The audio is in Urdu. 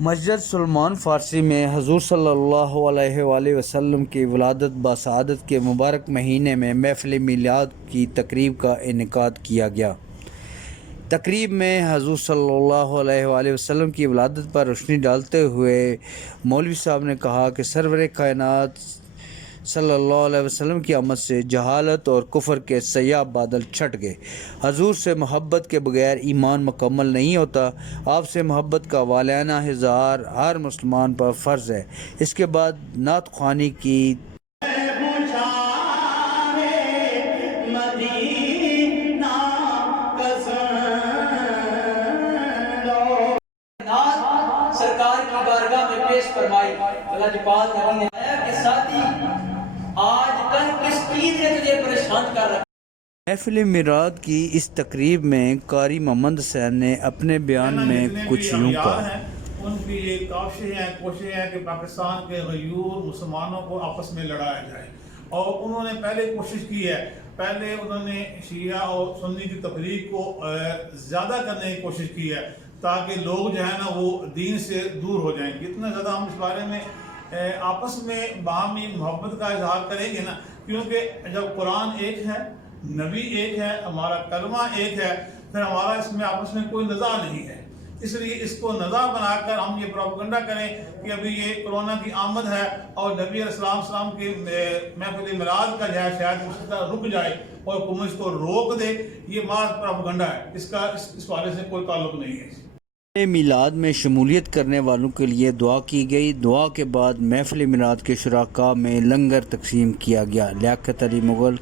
مسجد سلمان فارسی میں حضور صلی اللہ علیہ وآلہ وسلم کی ولادت بسعادت کے مبارک مہینے میں محفل میلاد کی تقریب کا انعقاد کیا گیا۔ تقریب میں حضور صلی اللہ علیہ وآلہ وسلم کی ولادت پر روشنی ڈالتے ہوئے مولوی صاحب نے کہا کہ سرور کائنات صلی اللہ علیہ وسلم کی آمد سے جہالت اور کفر کے سیاہ بادل چھٹ گئے۔ حضور سے محبت کے بغیر ایمان مکمل نہیں ہوتا۔ آپ سے محبت کا والہانہ اظہار ہر مسلمان پر فرض ہے۔ اس کے بعد نعت خوانی کی سرکار کی بارگاہ میں پیش فرمائی۔ اللہ کی پاک نبی نے آیا کہ ساتھی آج کل کس چیز نے تجھے پریشان کر رکھا؟ محفل میلاد کی اس تقریب میں قاری محمد حسین نے اپنے بیان میں کچھ یوں کہا۔ ان کی یہ کوشش ہے کہ پاکستان کے غیور مسلمانوں کو آپس میں لڑایا جائے، اور انہوں نے پہلے کوشش کی ہے۔ پہلے انہوں نے شیعہ اور سنی کی تفریق کو زیادہ کرنے کی کوشش کی ہے تاکہ لوگ جو ہے نا وہ دین سے دور ہو جائیں۔ جتنا زیادہ ہم اس بارے میں آپس میں باہمی محبت کا اظہار کریں گے نا، کیونکہ جب قرآن ایک ہے، نبی ایک ہے، ہمارا کلمہ ایک ہے، پھر ہمارا اس میں آپس میں کوئی نزاع نہیں ہے۔ اس لیے اس کو نزاع بنا کر ہم یہ پروپیگنڈا کریں کہ ابھی یہ کرونا کی آمد ہے اور نبی علیہ السلام کی محفل میلاد کا جو ہے شاید اس طرح رک جائے اور حکومت اس کو روک دے، یہ محض پروپیگنڈا ہے، اس کا اس والے سے کوئی تعلق نہیں ہے۔ میلاد میں شمولیت کرنے والوں کے لیے دعا کی گئی۔ دعا کے بعد محفل میلاد کے شرکاء میں لنگر تقسیم کیا گیا۔ لیاقت علی مغل